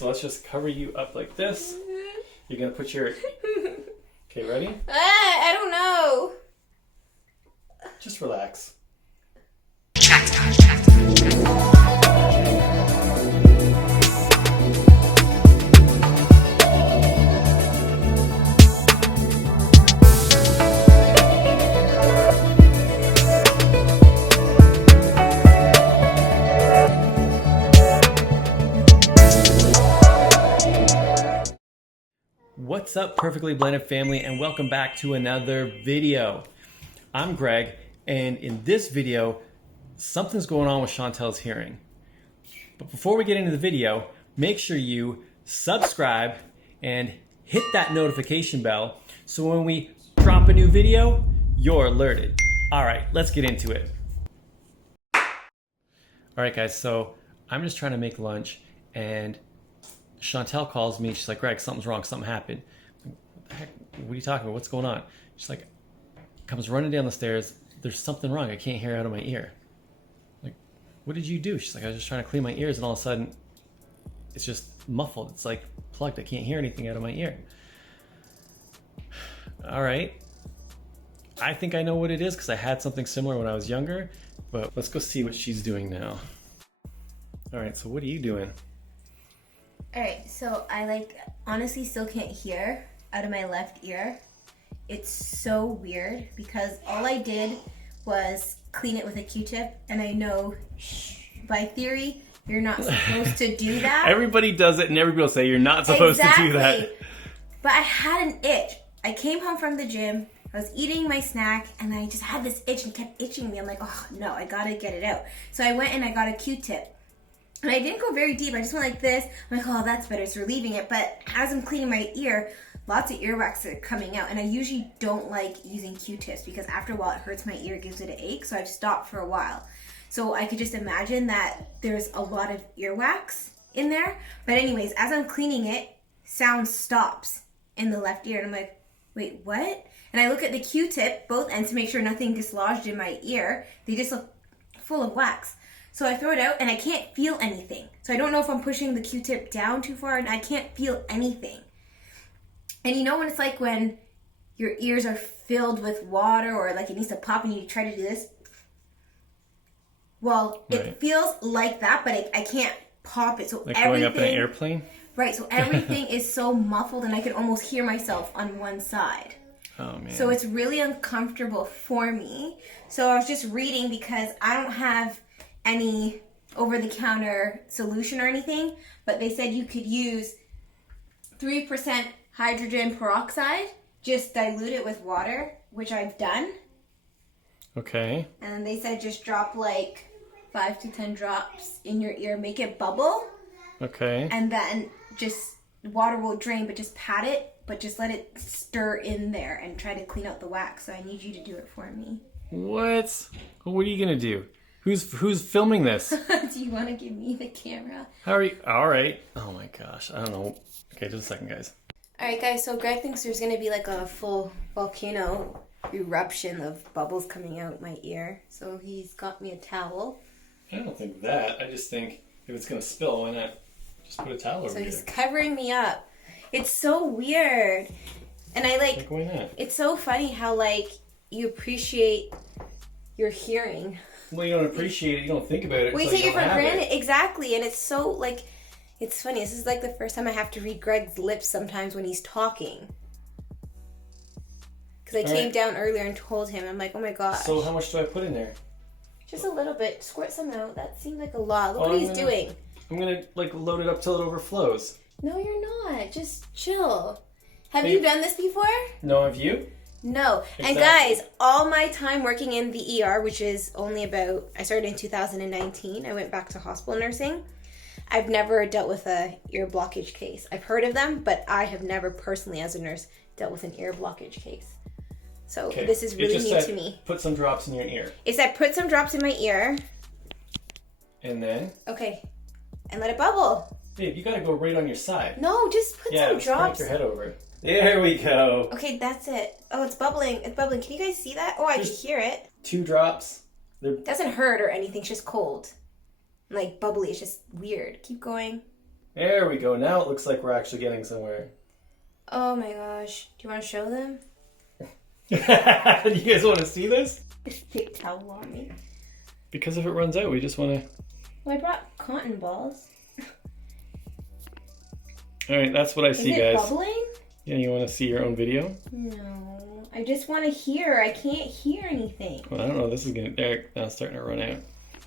So let's just cover you up like this. You're gonna put your... Okay, ready? I don't know. Just relax. What's up, Perfectly Blended family, and welcome back to another video. I'm Greg, and in this video, something's going on with Chantel's hearing. But before we get into the video, make sure you subscribe and hit that notification bell so when we drop a new video, you're alerted. All right, let's get into it. All right, guys, so I'm just trying to make lunch, and Chantel calls me. She's like, Greg, something's wrong. Something happened. What the heck? What are you talking about? What's going on? She's like, comes running down the stairs. There's something wrong. I can't hear out of my ear. I'm like, what did you do? She's like, I was just trying to clean my ears, and all of a sudden, it's just muffled. It's like plugged. I can't hear anything out of my ear. All right. I think I know what it is because I had something similar when I was younger, but let's go see what she's doing now. All right, so what are you doing? Alright, so I honestly still can't hear out of my left ear. It's so weird because all I did was clean it with a Q-tip, and I know by theory you're not supposed to do that. Everybody does it and everybody will say you're not supposed to do that. But I had an itch. I came home from the gym, I was eating my snack, and I just had this itch and kept itching me. I'm like, oh no, I gotta get it out. So I went and I got a Q-tip. And I didn't go very deep. I just went like this. I'm like, oh, that's better. It's relieving it. But as I'm cleaning my ear, lots of earwax are coming out. And I usually don't like using Q-tips because after a while it hurts my ear, gives it an ache. So I've stopped for a while. So I could just imagine that there's a lot of earwax in there. But anyways, as I'm cleaning it, sound stops in the left ear. And I'm like, wait, what? And I look at the Q-tip, both ends, to make sure nothing dislodged in my ear. They just look full of wax. So I throw it out and I can't feel anything. So I don't know if I'm pushing the Q-tip down too far and I can't feel anything. And you know when it's like when your ears are filled with water or like it needs to pop and you try to do this? Well, right. It feels like that, but I can't pop it. So like going up in an airplane? Right, so everything is so muffled and I can almost hear myself on one side. Oh, man. So it's really uncomfortable for me. So I was just reading because I don't have any over-the-counter solution or anything, but they said you could use 3% hydrogen peroxide, just dilute it with water, which I've done. Okay. And then they said just drop like 5 to 10 drops in your ear, make it bubble. Okay. And then just water will drain, but just pat it, but just let it stir in there and try to clean out the wax. So I need you to do it for me. What? What are you gonna do? Who's filming this? Do you want to give me the camera? How are you? All right. Oh my gosh. I don't know. Okay, just a second, guys. All right, guys. So Greg thinks there's going to be like a full volcano eruption of bubbles coming out my ear. So he's got me a towel. I don't think that. I just think if it's going to spill, why not just put a towel over So he's here? covering me up. It's so weird. And I like why not? It's so funny how you appreciate your hearing. Well, you don't appreciate it. You don't think about it. We take it for granted. Exactly. And it's so, it's funny. This is the first time I have to read Greg's lips sometimes when he's talking. Because I came down earlier and told him. I'm like, oh my gosh. So how much do I put in there? Just a little bit. Squirt some out. That seemed like a lot. Look what he's doing. I'm going to, load it up till it overflows. No, you're not. Just chill. Have you done this before? No, have you? No. Exactly. And guys, all my time working in the ER, which is only I started in 2019. I went back to hospital nursing. I've never dealt with a ear blockage case. I've heard of them, but I have never personally, as a nurse, dealt with an ear blockage case. So this is really new to me. Put some drops in your ear. It said put some drops in my ear. And then? Okay. And let it bubble. Babe, you gotta go right on your side. No, just put some drops. Crank your head over it. There we go. Okay, that's it. Oh, it's bubbling. It's bubbling. Can you guys see that? Oh, I can hear it. 2 drops. It doesn't hurt or anything. It's just cold. Bubbly. It's just weird. Keep going. There we go. Now it looks like we're actually getting somewhere. Oh my gosh. Do you want to show them? You guys want to see this? Big towel on me. Because if it runs out, we just want to... Well, I brought cotton balls. All right, that's what I see, guys. Is it bubbling? Yeah, you want to see your own video? No. I just want to hear. I can't hear anything. Well, I don't know. This is going to... Now it's starting to run out.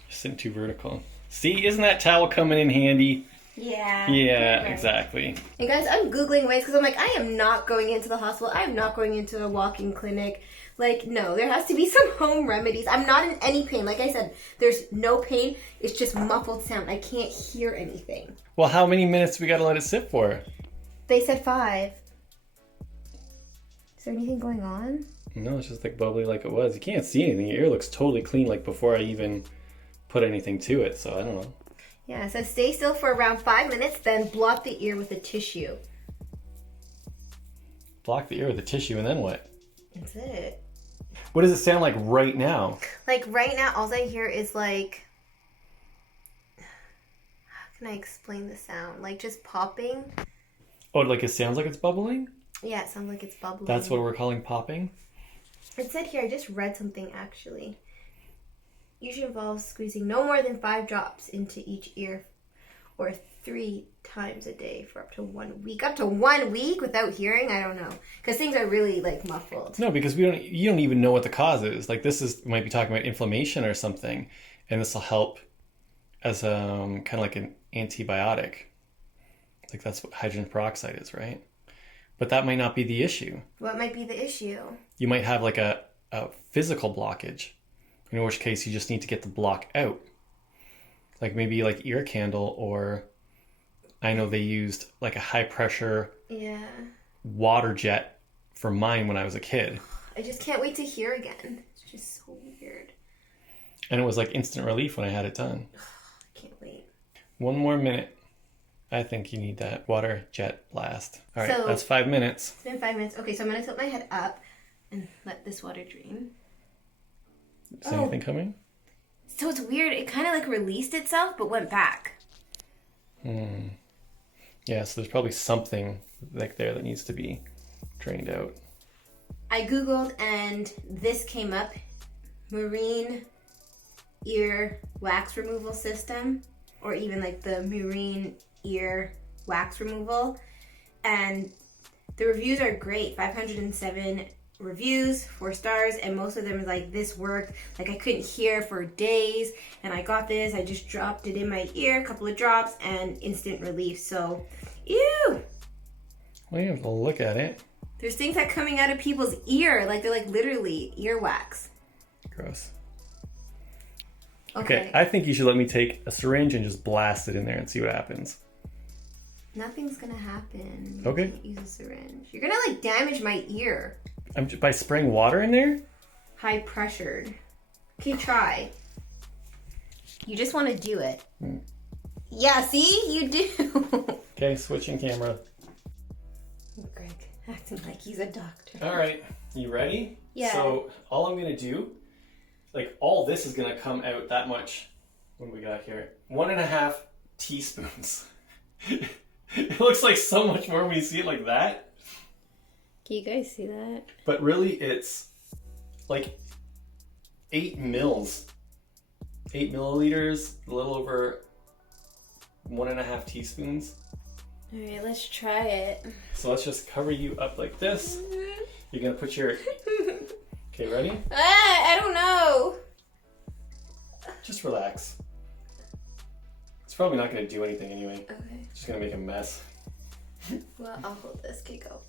Just sitting too vertical. See, isn't that towel coming in handy? Yeah. Yeah, right. Exactly. And guys, I'm Googling ways because I'm like, I am not going into the hospital. I am not going into a walk-in clinic. Like, no, there has to be some home remedies. I'm not in any pain. Like I said, there's no pain. It's just muffled sound. I can't hear anything. Well, how many minutes we got to let it sit for? They said 5. Is there anything going on? No, it's just like bubbly like it was. You can't see anything. Your ear looks totally clean like before I even put anything to it. So I don't know. Yeah, so stay still for around 5 minutes, then block the ear with a tissue. Block the ear with a tissue and then what? That's it. What does it sound like right now? Like right now, all I hear is like, how can I explain the sound? Like just popping. Oh, like it sounds like it's bubbling? Yeah, it sounds like it's bubbling. That's what we're calling popping? It said here, I just read something actually. Usually involves squeezing no more than 5 drops into each ear or 3 times a day for up to 1 week. Up to 1 week without hearing? I don't know. Because things are really like muffled. No, because you don't even know what the cause is. Like we might be talking about inflammation or something, and this will help as kind of like an antibiotic. Like that's what hydrogen peroxide is, right? But that might not be the issue. What might be the issue? You might have like a physical blockage, in which case you just need to get the block out. Like maybe like ear candle, or I know they used like a high pressure water jet for mine when I was a kid. I just can't wait to hear again. It's just so weird. And it was like instant relief when I had it done. I can't wait. 1 more minute. I think you need that water jet blast. All right, So, that's 5 minutes. It's been 5 minutes. Okay, so I'm going to tilt my head up and let this water drain. Is anything coming? So it's weird. It kind of like released itself, but went back. Yeah, so there's probably something like there that needs to be drained out. I Googled and this came up. Marine ear wax removal system, or even like the marine ear wax removal. And the reviews are great. 507 reviews, 4 stars, and most of them is like, this worked. Like I couldn't hear for days, and I got this. I just dropped it in my ear, a couple of drops, and instant relief. So, ew. Well, you have to look at it. There's things that coming out of people's ear, like they're like literally earwax. Gross. Okay. Okay, I think you should let me take a syringe and just blast it in there and see what happens. Nothing's gonna happen. Okay. You can't use a syringe. You're gonna like damage my ear. By spraying water in there? High pressured. Okay, try. You just want to do it. Yeah, see? You do. Okay, switching camera. Greg acting like he's a doctor. All right, you ready? Yeah. So all I'm gonna do, like all this is gonna come out that much. What do we got here? 1.5 teaspoons. It looks like so much more when you see it like that. Can you guys see that? But really it's like 8 mils. 8 milliliters, a little over 1.5 teaspoons. All right, let's try it. So let's just cover you up like this. You're gonna put your... Okay, ready? I don't know. Just relax. It's probably not gonna do anything anyway. Okay. It's just gonna make a mess. Well, I'll hold this. Okay, go.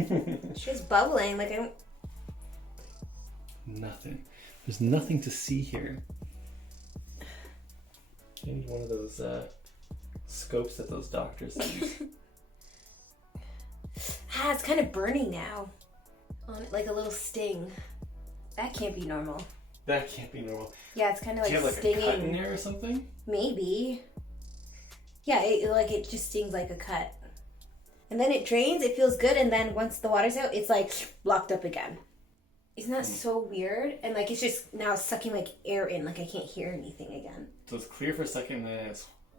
It's just bubbling. Like I'm... Nothing. There's nothing to see here. I need one of those scopes that those doctors use. It's kind of burning now. On it, like a little sting. That can't be normal. That can't be normal. Yeah, it's kind of like Do you have like stinging. a cut in there or something? Maybe. Yeah, it just stings like a cut. And then it drains, it feels good, and then once the water's out, it's like blocked up again. Isn't that so weird? And like it's just now sucking like air in, like I can't hear anything again. So it's clear for a second, then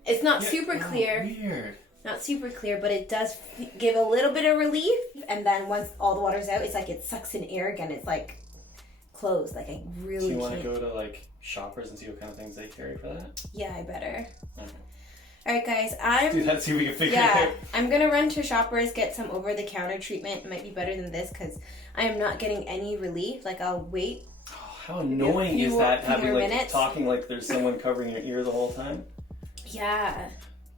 it's not super clear. Weird. Not super clear, but it does give a little bit of relief. And then once all the water's out, it's like it sucks in air again. It's like closed. Like I really. Do you want to go to like Shoppers and see what kind of things they carry for that? Yeah, I better. Okay. All right, guys. Do that. See if we can figure it out. I'm gonna run to Shoppers, get some over-the-counter treatment. It might be better than this because I am not getting any relief. Like I'll wait. Oh, how annoying is that? Having like talking like there's someone covering your ear the whole time. Yeah,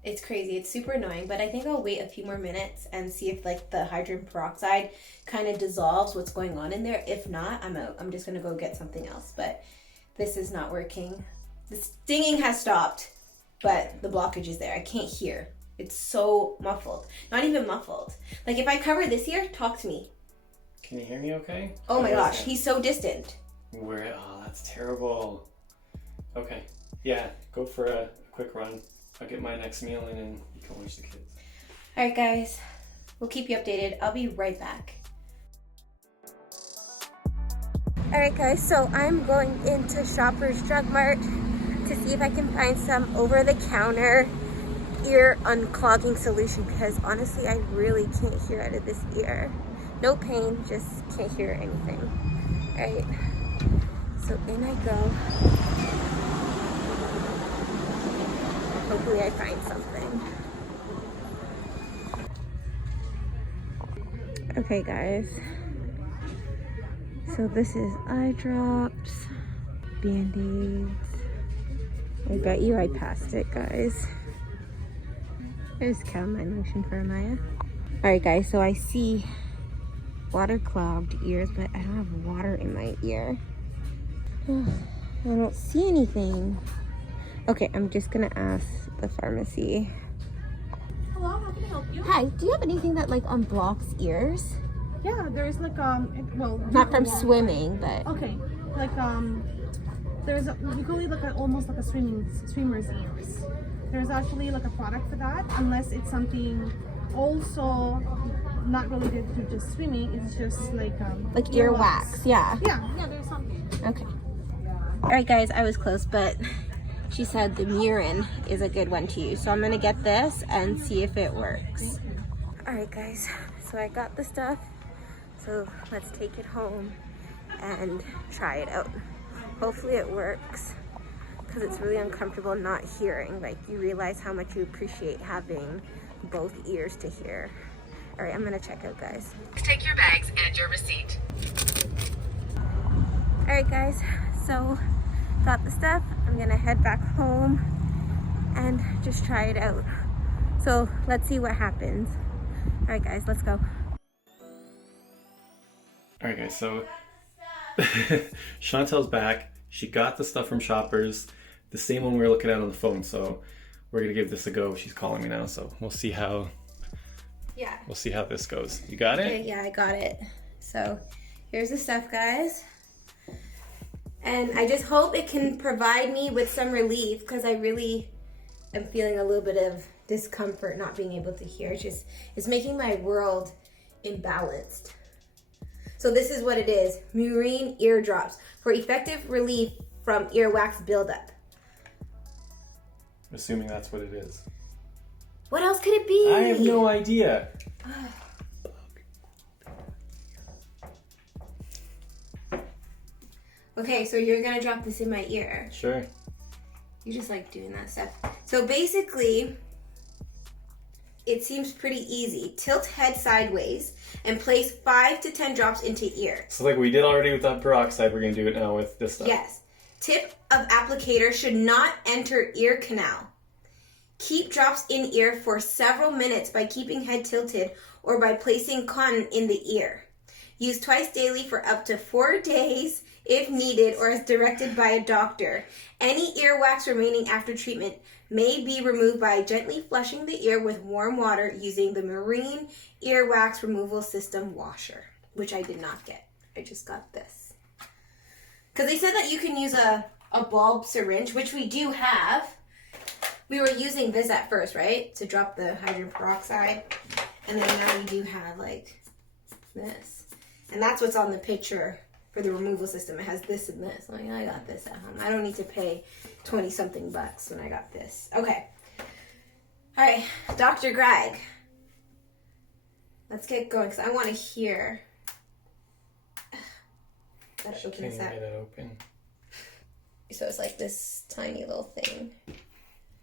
it's crazy. It's super annoying. But I think I'll wait a few more minutes and see if like the hydrogen peroxide kind of dissolves what's going on in there. If not, I'm out. I'm just gonna go get something else. But this is not working. The stinging has stopped. But the blockage is there. I can't hear. It's so muffled. Not even muffled. Like if I cover this ear, talk to me. Can you hear me okay? Oh my gosh, he's so distant. Where? Oh, that's terrible. Okay. Yeah, go for a quick run. I'll get my next meal in and you can watch the kids. All right, guys. We'll keep you updated. I'll be right back. All right, guys. So I'm going into Shoppers Drug Mart to see if I can find some over-the-counter ear unclogging solution because honestly I really can't hear out of this ear. No pain, just can't hear anything. Alright, so in I go. Hopefully I find something. Okay guys, so this is eye drops, band-aids. I bet you I passed it, guys. There's calamine lotion for Amaya. Alright guys, so I see water-clogged ears, but I don't have water in my ear. I don't see anything. Okay, I'm just gonna ask the pharmacy. Hello, how can I help you? Hi, do you have anything that like unblocks ears? Yeah, there's like well, Not from swimming, but okay, like there's usually like almost like a swimmer's ears. There's actually like a product for that, unless it's something also not related to just swimming. It's just like ear wax. Yeah. Yeah, there's something. Okay. All right, guys, I was close, but she said the Murin is a good one to use, so I'm gonna get this and see if it works. All right, guys, so I got the stuff, so let's take it home and try it out. Hopefully it works, because it's really uncomfortable not hearing. Like, you realize how much you appreciate having both ears to hear. All right, I'm gonna check out, guys. Take your bags and your receipt. All right, guys, so got the stuff. I'm gonna head back home and just try it out. So let's see what happens. All right, guys, let's go. All right, guys, so Chantel's back. She got the stuff from Shoppers, the same one we were looking at on the phone. So we're gonna give this a go. She's calling me now, so we'll see how this goes. You got it? Okay, yeah, I got it. So here's the stuff, guys. And I just hope it can provide me with some relief, because I really am feeling a little bit of discomfort not being able to hear. It's making my world imbalanced. So this is what it is. Murin ear drops for effective relief from earwax buildup. Assuming that's what it is. What else could it be? I have no idea. Okay, so you're gonna drop this in my ear. Sure. You just like doing that stuff. So basically, it seems pretty easy. Tilt head sideways and place 5 to 10 drops into ear. So like we did already with that peroxide, we're gonna do it now with this stuff. Yes. Tip of applicator should not enter ear canal. Keep drops in ear for several minutes by keeping head tilted or by placing cotton in the ear. Use twice daily for up to 4 days if needed or as directed by a doctor. Any earwax remaining after treatment may be removed by gently flushing the ear with warm water using the Murin Earwax Removal System washer, which I did not get. I just got this. Because they said that you can use a bulb syringe, which we do have. We were using this at first, right? To drop the hydrogen peroxide. And then now we do have like this. And that's what's on the picture for the removal system. It has this and this. I'm like, I got this at home. I don't need to pay 20-something bucks when I got this. Okay. All right, Dr. Greg. Let's get going because I want to hear. That She can't even get it open. So it's like this tiny little thing.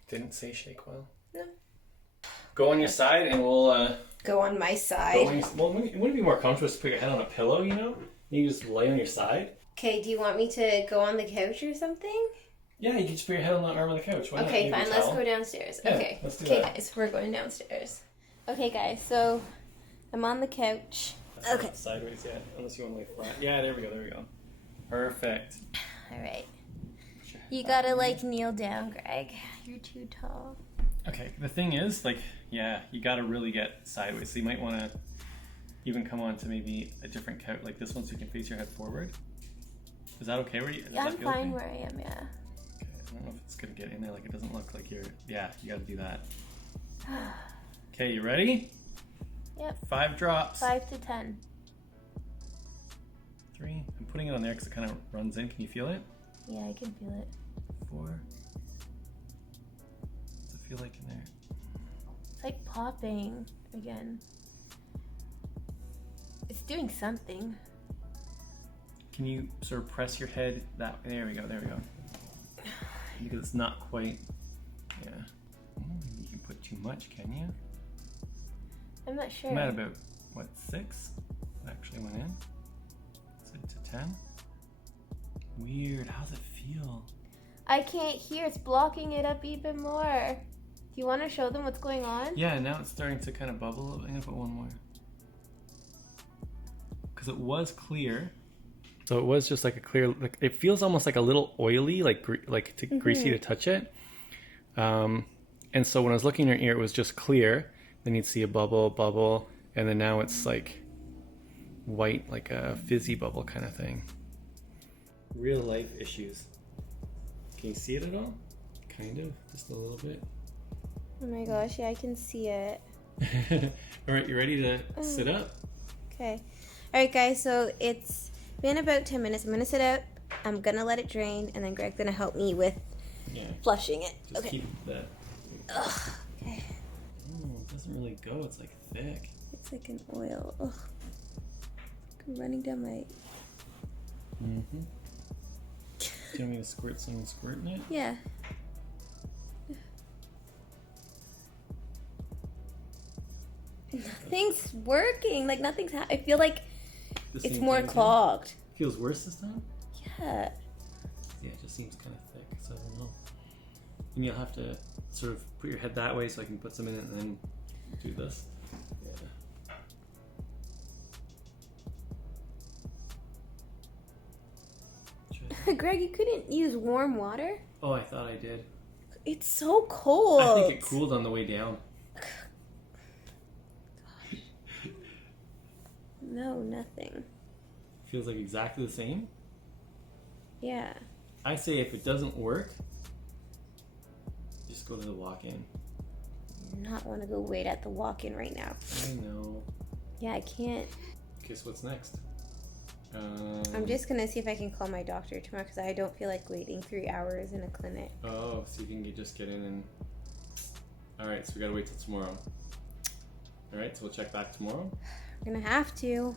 Didn't say shake well. No. Go on your side and we'll Go on my side. well, wouldn't it be more comfortable to put your head on a pillow, you know? You can just lay on your side. Okay, do you want me to go on the couch or something? Yeah, you can just put your head on the arm of the couch. Why not? Okay, Maybe fine. a Let's towel. go downstairs. Yeah, Okay. let's do Okay, that. guys, we're going downstairs. Okay, guys, so I'm on the couch. That's Okay. not sideways yet, unless you want to lay flat. Yeah, there we go. Perfect. All right. You gotta like kneel down, Greg. You're too tall. Okay, the thing is, like, yeah, you gotta really get sideways. So you might want to even come on to maybe a different couch, like this one, so you can face your head forward. Is that okay? Yeah, I'm fine where I am, yeah. Okay, I don't know if it's gonna get in there. Like, it doesn't look like you're. Yeah, you gotta do that. Okay, you ready? Yep. 5 drops. 5 to 10. 3. I'm putting it on there because it kind of runs in. Can you feel it? Yeah, I can feel it. 4. What's it feel like in there? It's like popping again. It's doing something. Can you sort of press your head that way? There we go. Because it's not quite. Yeah. Maybe you can put too much, can you? I'm not sure. I'm at about, what, 6? Actually went in. Is it to 10? Weird. How's it feel? I can't hear. It's blocking it up even more. Do you want to show them what's going on? Yeah, now it's starting to kind of bubble a little bit. I'm going to put one more. Because it was clear. So it was just like a clear, like, it feels almost like a little oily, like greasy to touch it. And so when I was looking in your ear, it was just clear. Then you'd see a bubble, and then now it's like white, like a fizzy bubble kind of thing. Real life issues. Can you see it at all? Kind of, just a little bit. Oh my gosh, yeah, I can see it. All right, you ready to sit up? Okay. All right, guys, so it's been about 10 minutes. I'm going to sit up. I'm going to let it drain, and then Greg's going to help me with flushing it. Just Okay. keep that. Ugh. Okay. Oh, it doesn't really go. It's like thick. It's like an oil. Ugh. It's running down my... Mm-hmm. Do you want me to squirt some squirt in it? Yeah. Nothing's working. Like, nothing's I feel like The it's same more thing again? clogged. Feels worse this time? Yeah. Yeah, it just seems kind of thick, so I don't know. And you'll have to sort of put your head that way so I can put some in it and then do this. Yeah. Greg, you couldn't use warm water? Oh, I thought I did. It's so cold. I think it cooled on the way down. No, nothing. Feels like exactly the same. Yeah. I say if it doesn't work, just go to the walk-in. Not want to go wait at the walk-in right now. I know. Yeah, I can't. Okay, so what's next? I'm just gonna see if I can call my doctor tomorrow because I don't feel like waiting 3 hours in a clinic. Oh, so you can just get in and... Alright, so we gotta wait till tomorrow. Alright, so we'll check back tomorrow. We're gonna have to.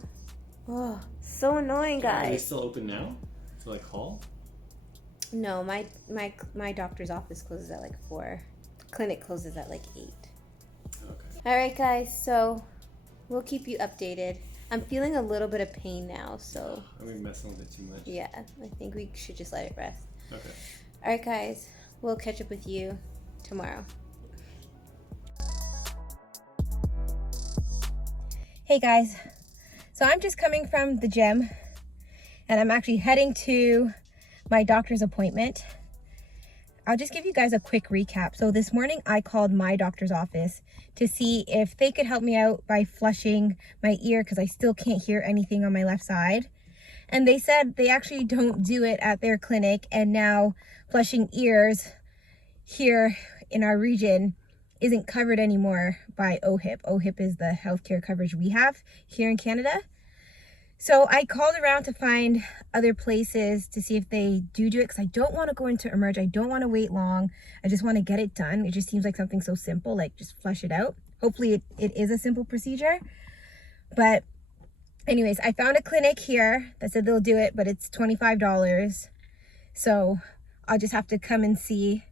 Oh, so annoying, Are they guys. still open now? To like call? No, my doctor's office closes at like 4. Clinic closes at like 8. Okay. All right, guys. So we'll keep you updated. I'm feeling a little bit of pain now, so I've been messing with it too much. yeah, I think we should just let it rest. Okay. All right, guys. We'll catch up with you tomorrow. Hey, guys. So I'm just coming from the gym, and I'm actually heading to my doctor's appointment. I'll just give you guys a quick recap. So this morning I called my doctor's office to see if they could help me out by flushing my ear because I still can't hear anything on my left side. And they said they actually don't do it at their clinic, and now flushing ears here in our region isn't covered anymore by OHIP. OHIP is the healthcare coverage we have here in Canada. So I called around to find other places to see if they do it, because I don't want to go into emerge. I don't want to wait long. I just want to get it done. It just seems like something so simple, like just flush it out. Hopefully it is a simple procedure. But anyways, I found a clinic here that said they'll do it, but it's $25. So I'll just have to come and see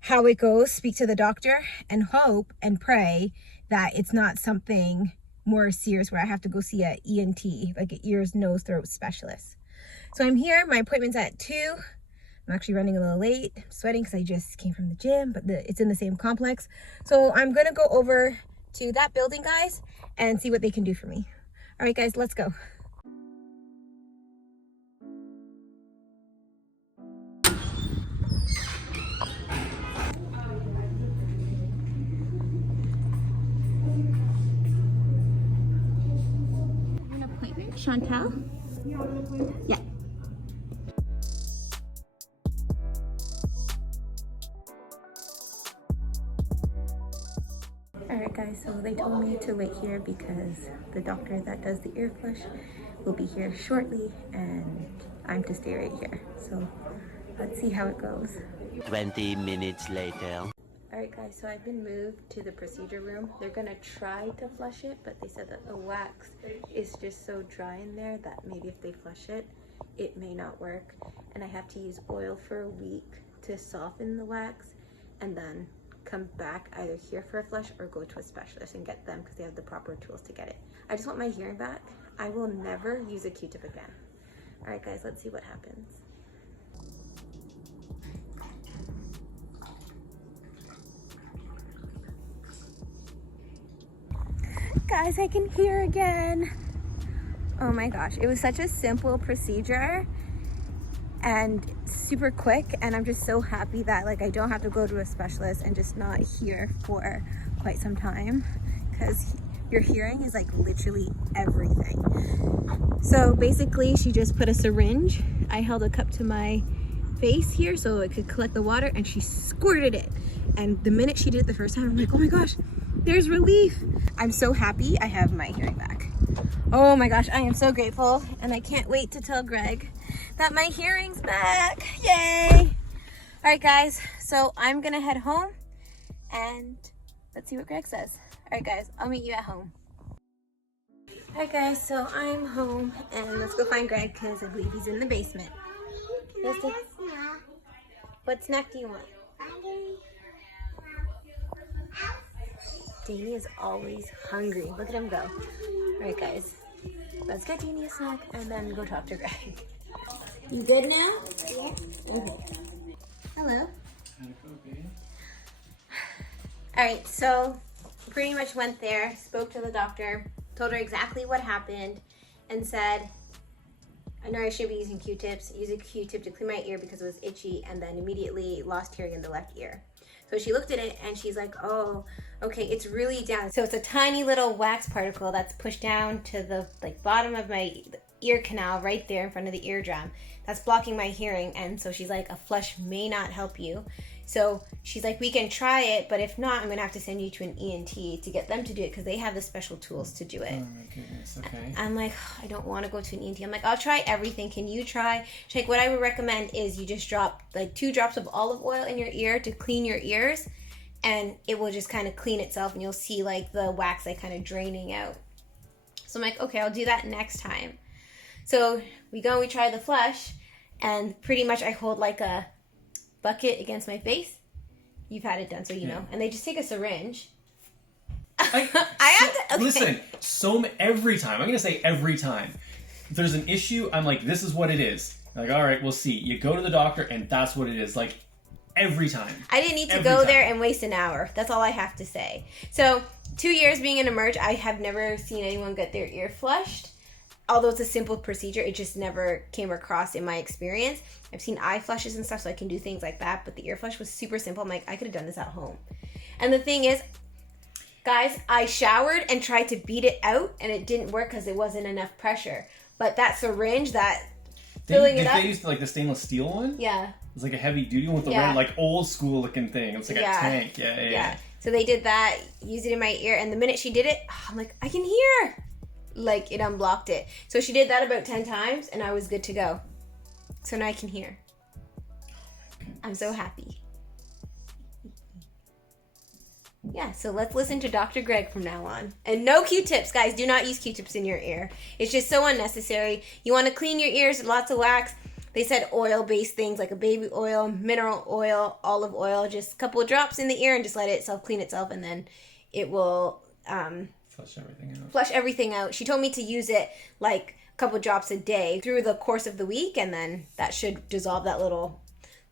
how it goes, speak to the doctor, and hope and pray that it's not something more serious where I have to go see a ENT, like an ears, nose, throat specialist. So I'm here. My appointment's at 2. I'm actually running a little late. I'm sweating because I just came from the gym, but it's in the same complex. So I'm going to go over to that building, guys, and see what they can do for me. All right, guys, let's go. An appointment, Chantel? Yeah. Alright guys, so they told me to wait here because the doctor that does the ear flush will be here shortly and I'm to stay right here. So let's see how it goes. 20 minutes later. Alright guys, so I've been moved to the procedure room. They're gonna try to flush it, but they said that the wax is just so dry in there that maybe if they flush it, it may not work. And I have to use oil for a week to soften the wax and then come back either here for a flush or go to a specialist and get them because they have the proper tools to get it. I just want my hearing back. I will never use a Q-tip again. All right guys, let's see what happens. Guys, I can hear again. Oh my gosh, it was such a simple procedure and super quick, and I'm just so happy that like I don't have to go to a specialist and just not hear for quite some time, because your hearing is like literally everything. So basically she just put a syringe. I held a cup to my face here so it could collect the water, and she squirted it, and the minute she did it the first time, I'm like, oh my gosh, there's relief. I'm so happy I have my hearing back. Oh my gosh, I am so grateful, and I can't wait to tell Greg that my hearing's back. Yay! All right guys, so I'm gonna head home and let's see what Greg says. All right guys, I'll meet you at home. All right guys, so I'm home and let's go find Greg because I believe he's in the basement. What snack do you want? Danny is always hungry. Look at him go. All right guys, let's get Danny a snack and then go talk to Greg. You good now? Yeah. Okay. Hello. All right, so pretty much went there, spoke to the doctor, told her exactly what happened, and said, I know I should be using Q-tips. Use a Q-tip to clean my ear because it was itchy, and then immediately lost hearing in the left ear. So she looked at it and she's like, oh, okay, it's really down. So it's a tiny little wax particle that's pushed down to the bottom of my ear canal right there in front of the eardrum. That's blocking my hearing. And so she's like, a flush may not help you. So she's like, we can try it, but if not, I'm gonna have to send you to an ENT to get them to do it because they have the special tools to do it. Oh my goodness, okay. I'm like, I don't want to go to an ENT. I'm like, I'll try everything. Can you try? She's like, what I would recommend is you just drop like 2 drops of olive oil in your ear to clean your ears, and it will just kind of clean itself, and you'll see like the wax like kind of draining out. So I'm like, okay, I'll do that next time. So we go and we try the flush, and pretty much I hold like a bucket against my face. You've had it done, so you know. And they just take a syringe. I have to, okay. Listen, every time, I'm going to say every time, if there's an issue, I'm like, this is what it is. Like, all right, we'll see. You go to the doctor, and that's what it is. Like, every time. I didn't need to go there and waste an hour. That's all I have to say. So, 2 years being in Emerge, I have never seen anyone get their ear flushed. Although it's a simple procedure, it just never came across in my experience. I've seen eye flushes and stuff, so I can do things like that. But the ear flush was super simple. I'm like, I could have done this at home. And the thing is, guys, I showered and tried to beat it out, and it didn't work because it wasn't enough pressure. But that syringe, filling it up. Did they use like the stainless steel one? Yeah. It was like a heavy duty one with the red, like old school looking thing. It was like a tank. Yeah. So they did that, used it in my ear, and the minute she did it, I'm like, I can hear. like it unblocked it. So she did that about 10 times and I was good to go. So now I can hear. I'm so happy. Yeah, so let's listen to Dr. Greg from now on. And no Q-tips, guys. Do not use Q-tips in your ear. It's just so unnecessary. You want to clean your ears with lots of wax. They said oil-based things like a baby oil, mineral oil, olive oil. Just a couple of drops in the ear and just let it self-clean itself. And then it will flush everything out. Flush everything out. She told me to use it like a couple of drops a day through the course of the week. And then that should dissolve that little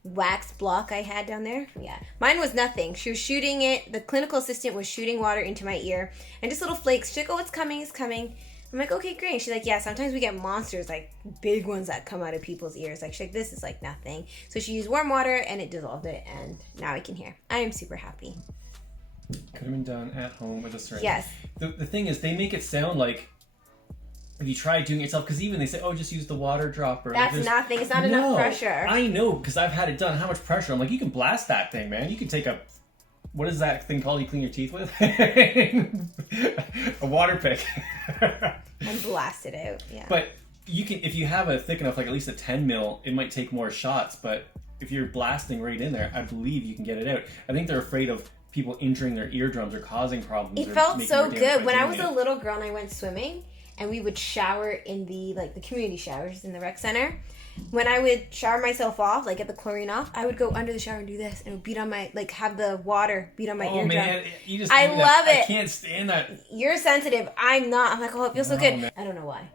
wax block I had down there. Yeah, mine was nothing. She was shooting it. The clinical assistant was shooting water into my ear and just little flakes. She's like, oh, it's coming, it's coming. I'm like, okay, great. She's like, yeah, sometimes we get monsters, like big ones that come out of people's ears. Like, she's like, this is like nothing. So she used warm water and it dissolved it, and now I can hear. I am super happy. Could have been done at home with a syringe. Yes. The thing is, they make it sound like if you try doing it yourself, because even they say, oh, just use the water dropper. That's nothing. It's not enough pressure. I know, because I've had it done. How much pressure? I'm like, you can blast that thing, man. You can take what is that thing called you clean your teeth with? A water pick. And blast it out, yeah. But you can, if you have a thick enough, like at least a 10 mil, it might take more shots. But if you're blasting right in there, I believe you can get it out. I think they're afraid of people injuring their eardrums or causing problems. It felt so good. When I was a little girl and I went swimming, and we would shower in the community showers in the rec center. When I would shower myself off, like get the chlorine off, I would go under the shower and do this, and it would beat on my, like have the water beat on my eardrum. Oh man, you just I love it. I can't stand that. You're sensitive. I'm not. I'm like, oh, it feels so good. Man. I don't know why.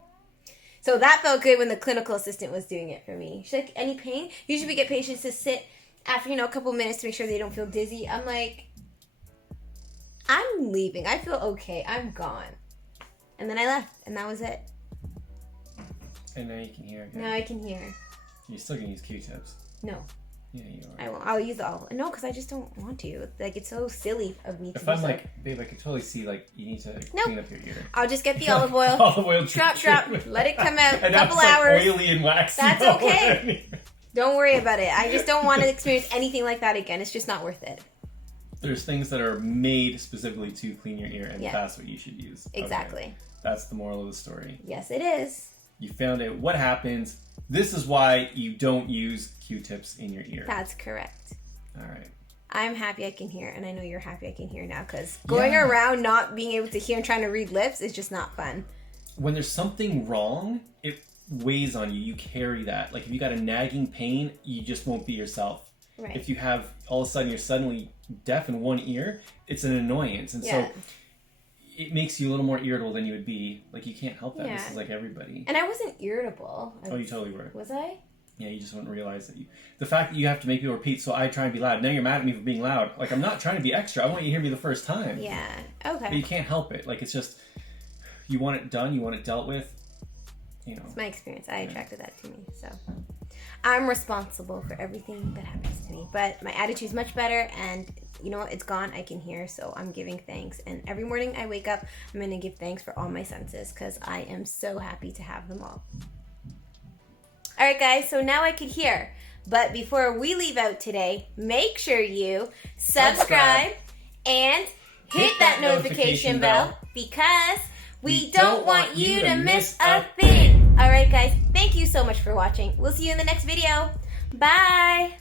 So that felt good when the clinical assistant was doing it for me. She's like, any pain? Usually we get patients to sit after, a couple minutes to make sure they don't feel dizzy. I'm like, I'm leaving. I feel okay. I'm gone. And then I left, and that was it. And now you can hear again. Now I can hear. You're still going to use Q-tips. No. Yeah, you are. I won't. I'll use the olive. No, because I just don't want to. Like, it's so silly of me to If I'm like, babe, I could totally see, like, you need to clean up your ear. I'll just get the olive oil. Olive oil. Drop. Let it come out. And a couple that's hours. Like oily and waxy. That's okay. Don't worry about it. I just don't want to experience anything like that again. It's just not worth it. There's things that are made specifically to clean your ear, and that's what you should use. Exactly. Okay. That's the moral of the story. Yes, it is. You found out what happens. This is why you don't use Q-tips in your ear. That's correct. All right. I'm happy I can hear, and I know you're happy I can hear now, because going around not being able to hear and trying to read lips is just not fun. When there's something wrong, it weighs on you. You carry that. Like if you got a nagging pain, you just won't be yourself. Right. If you have, all of a sudden you're suddenly deaf in one ear, it's an annoyance. And so it makes you a little more irritable than you would be. Like, you can't help that. This is like everybody. And I wasn't irritable. Oh, you totally were. Was I? Yeah, you just wouldn't realize that the fact that you have to make people repeat, so I try and be loud. Now you're mad at me for being loud. Like, I'm not trying to be extra. I want you to hear me the first time. Yeah. Okay. But you can't help it. Like, it's just, you want it done, you want it dealt with, It's my experience. I attracted that to me, so. I'm responsible for everything that happens to me. But my attitude's much better, and you know what? It's gone. I can hear, so I'm giving thanks. And every morning I wake up, I'm going to give thanks for all my senses, because I am so happy to have them all. All right, guys, so now I can hear. But before we leave out today, make sure you subscribe and hit that notification bell, because we don't want you to miss a thing. All right, guys, thank you so much for watching. We'll see you in the next video. Bye.